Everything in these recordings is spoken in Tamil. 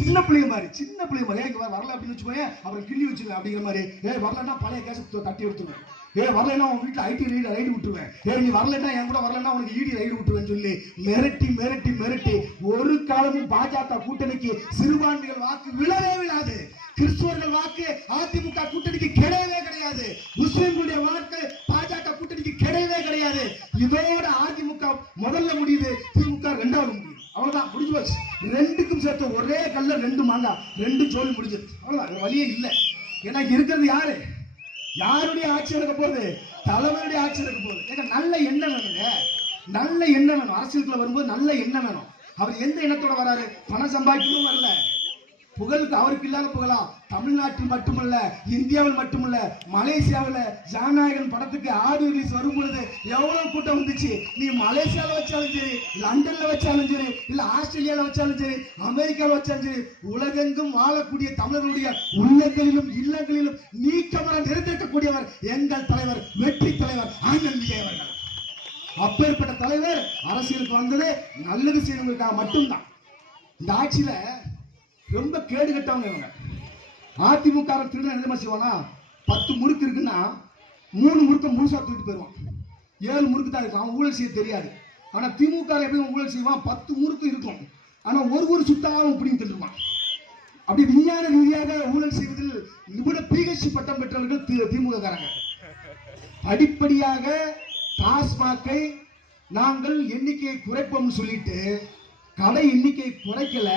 சின்ன பிள்ளைங்க மாதிரி இங்க வரல அப்படின்னு வச்சுக்கோங்க, அப்புறம் கிள்ளி வச்சுருவேன் அப்படிங்கிற மாதிரி. வரலன்னா பழைய கேச தட்டி எடுத்துருவேன். வரலன்னா உன் வீட்டில் ஐடி ரைடு விட்டுருவேன். நீ வரலன்னா என் கூட வரலன்னா உனக்கு இடி ரைடு விட்டுருவேன்னு சொல்லி மிரட்டி ஒரு காலமும் பாஜக கூட்டணிக்கு சிறுபான்மைகள் வாக்கு விழாது. கிறிஸ்துவர்கள் வாக்கு அதிமுக கூட்டணிக்கு கிடையாது. முஸ்லிம்களுடைய வாக்கு பாஜக கூட்டணிக்கு கிடையாது. இதோட அதிமுக முதல்ல முடியுது, திமுக ரெண்டாவது முடியுது. அவ்வளவுதான், முடிஞ்சு போச்சு. ரெண்டுக்கும் சேர்த்து ஒரே கல்ல ரெண்டு மாங்கா, ரெண்டு ஜோலி முடிஞ்சது. அவ்வளவுதான், வழியே இல்லை. ஏன்னா இருக்கிறது யாரு? யாருடைய ஆட்சி நடக்க போகுது? தலைவருடைய ஆட்சி நடக்க போகுது. ஏங்க நல்ல எண்ணம் வேணுங்க, நல்ல எண்ணம் வேணும். அரசியலுக்குள்ள வரும்போது நல்ல எண்ணம் வேணும். அவர் எந்த எண்ணத்தோட வராரு? பணம் சம்பாதிக்கணும் வரல, புகழுக்கு அவருக்கு இல்லாத புகழா தமிழ்நாட்டில் மட்டுமல்ல, இந்தியாவில் மட்டுமல்ல, மலேசியாவில் ஜனநாயகன் படத்துக்கு ஆடியோ ரிலீஸ் வரும் பொழுது எவ்வளவு கூட்டம் வந்துச்சு. நீ மலேசியாவில் வச்சாலும் சரி, லண்டன்ல வச்சாலும் சரி, இல்ல ஆஸ்திரேலியாவில் வச்சாலும் சரி, அமெரிக்காவில் வச்சாலும் சரி, உலகெங்கும் வாழக்கூடிய தமிழர்களுடைய உள்ளங்களிலும் இல்லங்களிலும் நீக்கமர நிறைவேற்றக்கூடியவர் எங்கள் தலைவர், வெற்றி தலைவர் ஆனந்த் விஜய் அவர்கள். அப்பேற்பட்ட தலைவர் அரசியலுக்கு வந்தது நல்லது செய்யறவங்களுக்காக மட்டும்தான். இந்த ஆட்சியில ரொம்ப கேடு கட்டவங்க இவங்க. அதிமுக திருடன் என்ன செய்வானா, 10 முறுக்கு இருக்குன்னா 3 முறுக்க முழுசா தூக்கிட்டு போயிடுவான். 7 முறுக்கு தான் இருக்கும். அவன் ஊழல் செய்ய தெரியாது. ஆனா திமுக எப்படி ஊழல் செய்வான்? 10 முறுக்கு இருக்கும், ஆனா ஒரு சுத்தாவும் பிடிங்க தருவான். அப்படி விஞ்ஞான ரீதியாக ஊழல் செய்வதில் நிபுண PhD பட்டம் பெற்றவர்கள் திமுக காரங்க. படிப்படியாக டாஸ்மாகை நாங்கள் எண்ணிக்கையை குறைப்போம் சொல்லிட்டு கடை எண்ணிக்கை குறைக்கல,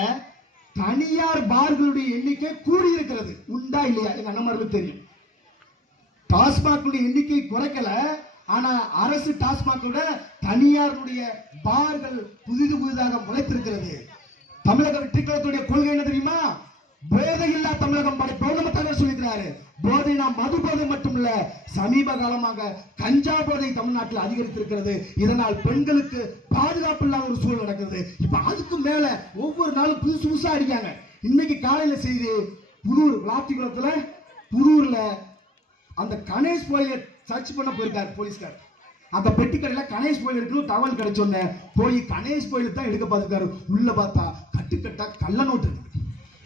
தனியார் பார்களுடைய எண்ணிக்கை கூடி இருக்கிறது. உண்டா இல்லையா? எங்க அண்ணமார்களுக்கு தெரியும். டாஸ்மாக் எண்ணிக்கை குறைக்கல, ஆனா அரசு டாஸ்மாக் தனியாருடைய பார்கள் புதிதாக முளைத்திருக்கிறது. தமிழக வெற்றி கழகத்துடைய கொள்கை என்ன தெரியுமா? போதை இல்லா தமிழகம் படைப்போம். நம்ம தலைவர் சொல்லிக்கிறாரு. போதை நாம் மது போதை மட்டுமல்ல, சமீப காலமாக கஞ்சா போதை தமிழ்நாட்டில் அதிகரித்திருக்கிறது. இதனால் பெண்களுக்கு பாதுகாப்பு இல்லாத ஒரு சூழல் நடக்கிறது. இப்ப அதுக்கு மேல ஒவ்வொரு நாளும் புதுசா அடிக்காங்க. இன்னைக்கு காலையில செய்தி, புதூர் விளாத்திக்குளத்துல புதூர்ல அந்த கணேஷ் கோயிலை சர்ச் பண்ண போயிருக்காரு போலீஸ்கார். அந்த பெட்டி கடையில கணேஷ் கோயில் இருக்கு தகவல் கிடைச்சோன்ன போய் கணேஷ் கோயிலுக்கு தான் எடுக்க பார்த்துருக்காரு. உள்ள பார்த்தா கட்டுக்கட்டா கள்ள நோட்டு இருக்கு.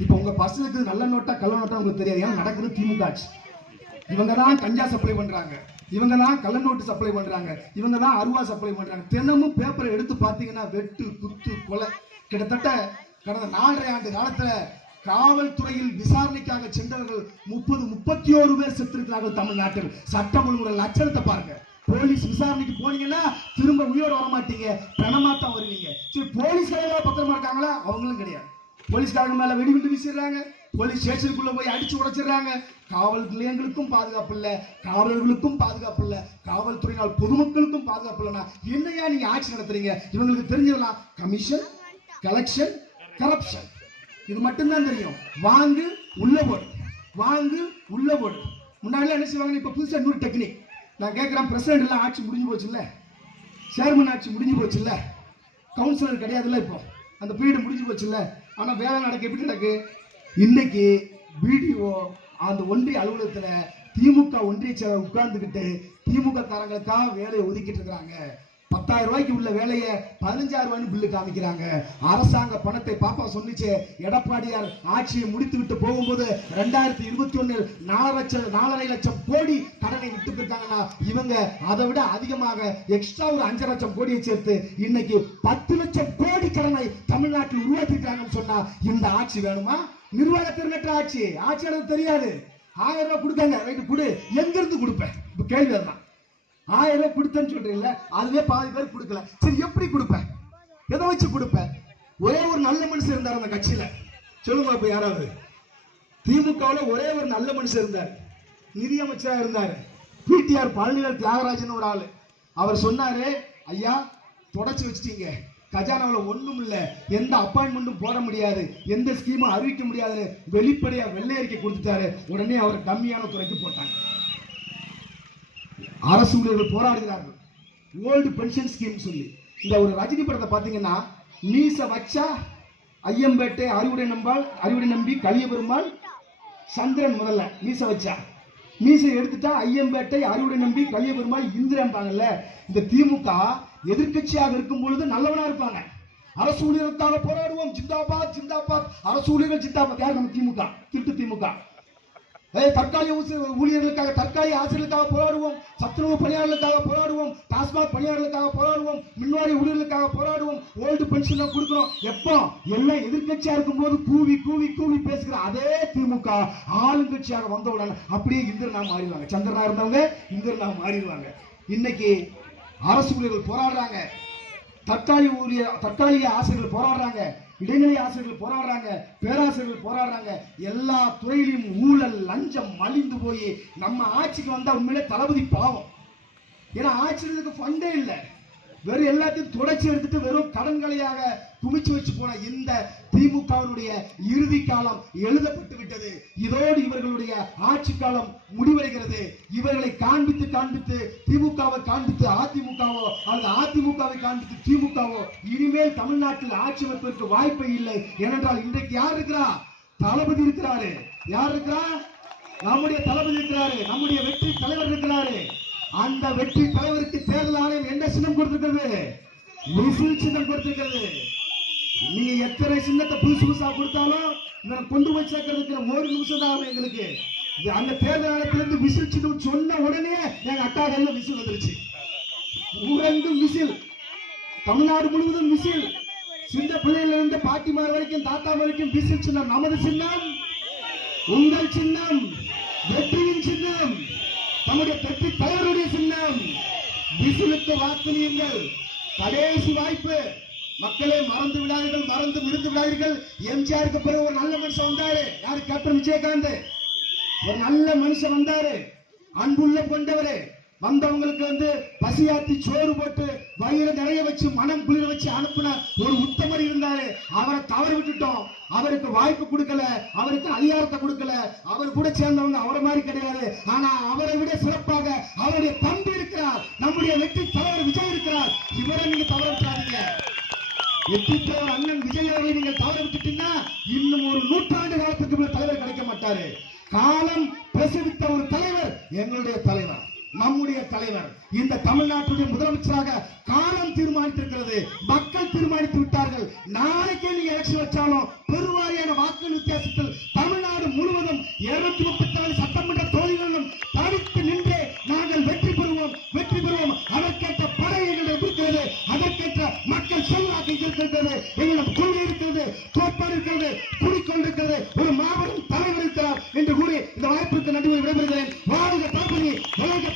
இப்ப உங்க பசங்களுக்கு நல்ல நோட்டா கள்ள நோட்டா உங்களுக்கு தெரியாது. ஏன்னா நடக்குது திமுக ஆட்சி. இவங்க தான் கஞ்சா சப்ளை பண்றாங்க, இவங்க தான் கள்ள நோட்டு சப்ளை பண்றாங்க, இவங்க தான் அருவா சப்ளை பண்றாங்க. தினமும் பேப்பரை எடுத்து பார்த்தீங்கன்னா வெட்டு குத்து கொலை. கிட்டத்தட்ட கடந்த 4.5 ஆண்டு காலத்துல காவல்துறையில் விசாரணைக்காக சென்றவர்கள் 31 பேர் செத்திருக்கிறார்கள் தமிழ்நாட்டில். சட்டம் ஒழுங்குற லட்சணத்தை பாருங்க. போலீஸ் விசாரணைக்கு போனீங்கன்னா திரும்ப உயிரோட வர மாட்டீங்க, பணமா தான் வருவீங்க. சரி, போலீஸ் பத்திரமா இருக்காங்களா? அவங்களும் கிடையாது. போலீஸ்காரங்க மேல வெடிகுண்டு வீசிடுறாங்க, போலீஸ் ஸ்டேஷனுக்குள்ள போய் அடிச்சு உடைச்சிடுறாங்க. காவல் நிலையங்களுக்கும் பாதுகாப்பு இல்ல, காவலர்களுக்கும் பாதுகாப்பு இல்ல, காவல்துறையினால் பொதுமக்களுக்கும் பாதுகாப்பு இல்லைன்னா என்னையா நீங்க ஆட்சி நடத்துறீங்க? இவங்களுக்கு தெரிஞ்சதெல்லாம் கமிஷன், கலெக்ஷன், கரப்ஷன், இது மட்டும்தான் தெரியும். வாங்கு உள்ள போடு, வாங்கு உள்ள போடு. முன்னாடி என்ன செய்வாங்க, இப்ப புதுசா இன்னொரு டெக்னிக். நான் கேட்கிறேன், பிரசிடென்ட் எல்லாம் ஆட்சி முடிஞ்சு போச்சு இல்ல, சேர்மன் ஆட்சி முடிஞ்சு போச்சு இல்ல, கவுன்சிலர் கிடையாதுல்ல, இப்போ அந்த பீரியட் முடிஞ்சு போச்சு இல்ல. ஆனா வேலை நடக்க எப்படி நடக்கு? இன்னைக்கு பிடிஓ அந்த ஒன்றிய அலுவலகத்துல திமுக ஒன்றிய செயலர் உட்கார்ந்துகிட்டு திமுக காரங்களுக்காக வேலையை ஒதுக்கிட்டு இருக்காங்க. 10,000 ரூபாய்க்கு உள்ள வேலையை 15,000 ரூபாய்னு பில்லு காமிக்கிறாங்க. அரசாங்க பணத்தை பாப்பா சொன்னிச்சு, எடப்பாடியார் ஆட்சியை முடித்து விட்டு போகும்போது 2021 4.5 லட்சம் கோடி கடனை விட்டு போயிருக்காங்கன்னா இவங்க அதை விட அதிகமாக எக்ஸ்ட்ரா ஒரு 5 லட்சம் கோடியை சேர்த்து இன்னைக்கு 10 லட்சம் கோடி கடனை தமிழ்நாட்டில் உருவாக்கிருக்காங்கன்னு சொன்னா இந்த ஆட்சி வேணுமா? நிர்வாக திறனற்ற ஆட்சி. ஆட்சியாளருக்கு தெரியாது. 1000 ரூபாய் கொடுத்தாங்க, ரைட்டு கொடு, எங்க இருந்து கொடுப்பேன்? இப்ப கேள்வி அதுதான். 1000 ரூபாய் கொடுத்தேன்னு சொல்றீங்கல்ல, அதுவே பாதி பேர் கொடுக்கல. சரி, எப்படி கொடுப்பேன்? எதை வச்சு கொடுப்பேன்? ஒரே ஒரு நல்ல மனுஷன் இருந்தார் அந்த கட்சியில, சொல்லுங்க இப்ப யாராவது. திமுகவுல ஒரே ஒரு நல்ல மனுஷன் இருந்தார், நிதியமைச்சரா இருந்தார், பிடிஆர் பழனிவேல் தியாகராஜன் ஒரு ஆளு. அவர் சொன்னாரு, ஐயா தொடச்சு வச்சுட்டீங்க, கஜானாவில் ஒண்ணும் இல்ல, எந்த அப்பாயின்மெண்ட்டும் போட முடியாது, எந்த ஸ்கீமும் அறிவிக்க முடியாதுன்னு வெளிப்படையா வெள்ளை அறிக்கை கொடுத்துட்டாரு. உடனே அவர் கம்மியான துறைக்கு போட்டாங்க. அரசு ஊழியர்கள் போராடுகிறார்கள். ஓல்டு பென்ஷன் ஸ்கீம் சொல்லி இந்த ஒரு ரஜினி படத்தை பாத்தீங்கன்னா, மீச வச்சா ஐயம்பேட்டை அறிவுடை நம்பி கலிய பெருமாள் சந்திரன் முதல்ல மீச வச்சா, மீசை எடுத்துட்டா ஐயம்பேட்டை அறிவுடை நம்பி கலிய பெருமாள் இந்திரன்பாங்கல்ல. இந்த திமுக எதிர்கட்சியாக இருக்கும் பொழுது நல்லவனா இருப்பாங்க, அரசு ஊழியர்களுக்காக போராடுவோம், ஜிந்தாபாத் ஜிந்தாபாத். அரசு ஊழியர்கள் ஜிந்தாபாத். யார்? நம்ம திமுக, திட்டு திமுக. தற்காலிக ஊழியர்களுக்காக, தற்காலிக ஆசிரியர்களுக்காக போராடுவோம், சத்துணவு பணியாளர்களுக்காக போராடுவோம், டாஸ்மாக் பணியாளர்களுக்காக போராடுவோம், மின்வாரி ஊழியர்களுக்காக போராடுவோம், ஓல்டு பென்ஷன் கொடுக்கிறோம். எப்போ எல்லாம் எதிர்கட்சியா இருக்கும் போது கூவி கூவி கூவி பேசுகிற அதே திமுக ஆளுங்கட்சியாக வந்தவுடன் அப்படியே இந்திரனா மாறிடுவாங்க. சந்திரனா இருந்தவங்க இந்திரனா மாறிடுவாங்க. இன்னைக்கு அரசு ஊழியர்கள் போராடுறாங்க, தற்காலிக ஆசிரியர்கள் போராடுறாங்க, இடைநிலை ஆசிரியர்கள் போராடுறாங்க, பேராசிரியர்கள் போராடுறாங்க. எல்லா துறையிலும் ஊழல் லஞ்சம் மலிந்து போய் நம்ம ஆட்சிக்கு வந்தா உண்மையிலே தளபதி பாவம். ஏன்னா ஆட்சிக்கு ஃபண்டே இல்லை, வெறும் எல்லாத்தையும் தொடச்சி எடுத்துட்டு வெறும் கடன்களையாக குமிச்சு வச்சு போன இந்த திமுகவினுடைய இறுதி காலம் எழுதப்பட்டு விட்டது. இதோடு இவர்களுடைய ஆட்சி காலம் முடிவடைகிறது. இவர்களை காண்பித்து காண்பித்து திமுகவை காண்பித்து அதிமுகவோ அல்லது அதிமுகவை காண்பித்து திமுகவோ இனிமேல் தமிழ்நாட்டில் ஆட்சி அமைப்பதற்கு வாய்ப்பே இல்லை. ஏனென்றால் இன்றைக்கு யார் இருக்கிறா? தளபதி இருக்கிறாரு. யார் இருக்கிறா? நம்முடைய தளபதி இருக்கிறாரு, நம்முடைய வெற்றி தலைவர் இருக்கிறாரு. அந்த வெற்றி தலைவருக்கு தேர்தல் ஆணையம் என்ன சின்னம் கொடுத்திருக்கிறது? விசில் சின்னம் கொடுத்திருக்கிறது. நீங்க எத்தனை சின்னத்தை புதுசு புதுசா கொடுத்தாலும் இவரை கொண்டு போய் சேர்க்கறதுக்கு ஒரு நிமிஷம் தான் எங்களுக்கு. அந்த தேர்தல் ஆணையத்திலிருந்து விசில் சின்னம் சொன்ன உடனே எங்க அக்கா கையில விசில் வந்துருச்சு. ஊரெங்கும் விசில், தமிழ்நாடு முழுவதும் விசில். சின்ன பிள்ளையில இருந்து பாட்டிமார் வரைக்கும் தாத்தா வரைக்கும் விசில் சின்னம். நமது சின்னம், உங்கள் சின்னம், வெற்றியின் சின்னம், நம்முடைய வெற்றி தலைவருடைய சின்னம். விசிலுக்கு வாக்களியுங்கள். கடைசி வாய்ப்பு. மக்களை மறந்து விடாதீர்கள், மறந்து விழுந்து விடாதீர்கள். எம்ஜிஆருக்கு பிறகு ஒரு நல்ல மனுஷன் வந்தாரு. யாரு? கேப்டன் விஜயகாந்த். ஒரு நல்ல மனுஷன் வந்தாரு, அன்புள்ள கொண்டவரு. வந்தவங்களுக்கு பசியாத்தி சோறு போட்டு வயிறு நிறைய வச்சு மனம் குளிர வச்சு அனுப்புன ஒரு உத்தமர் இருந்தாரு. அவரை தவறு விட்டுட்டோம். அவருக்கு வாய்ப்பு கொடுக்கல, அவருக்கு அதிகாரத்தை கொடுக்கல. அவர் கூட சேர்ந்தவங்க அவரை மாதிரி கிடையாது. ஆனா அவரை விட சிறப்பாக அவருடைய தம்பி இருக்கிறார், நம்முடைய வெற்றி தலைவர் விஜய் இருக்கிறார். இவரை நீங்க தவற விட்டாதீங்க. வெற்றி தலைவர் அண்ணன் விஜய் அவர்களை நீங்க தவற விட்டுட்டீங்கன்னா இன்னும் ஒரு நூற்றாண்டு காலத்துக்கு தலைவர் கிடைக்க மாட்டாரு. காலம் பிரசவித்த ஒரு தலைவர் எங்களுடைய தலைவர், நம்முடைய தலைவர். இந்த தமிழ்நாட்டுடைய முதலமைச்சராக காலம் தீர்மானித்திருக்கிறது, மக்கள் தீர்மானித்து விட்டார்கள். நாளைக்கே நீங்க எலெக்ஷன் வச்சாலும் பெருவாரியான வாக்கு வித்தியாசத்தில் தமிழ்நாடு முழுவதும் 234 சட்டமன்ற தொகுதிகளிலும் தடுத்து நின்றே நாங்கள் வெற்றி பெறுவோம், வெற்றி பெறுவோம். அதற்கேற்ற படை எங்களிடம் இருக்கிறது, அதற்கேற்ற மக்கள் செல்வாக்கு இருக்கிறது, எங்களிடம் கொள்கை இருக்கிறது, கோட்பாடு இருக்கிறது, கூறிக்கொண்டிருக்கிறது. ஒரு மாபெரும் தலைவர் இருக்கிறார் என்று கூறி இந்த வாய்ப்புக்கு நன்றி விடைபெறுகிறேன். வாழ்க தளபதி, வாழ்க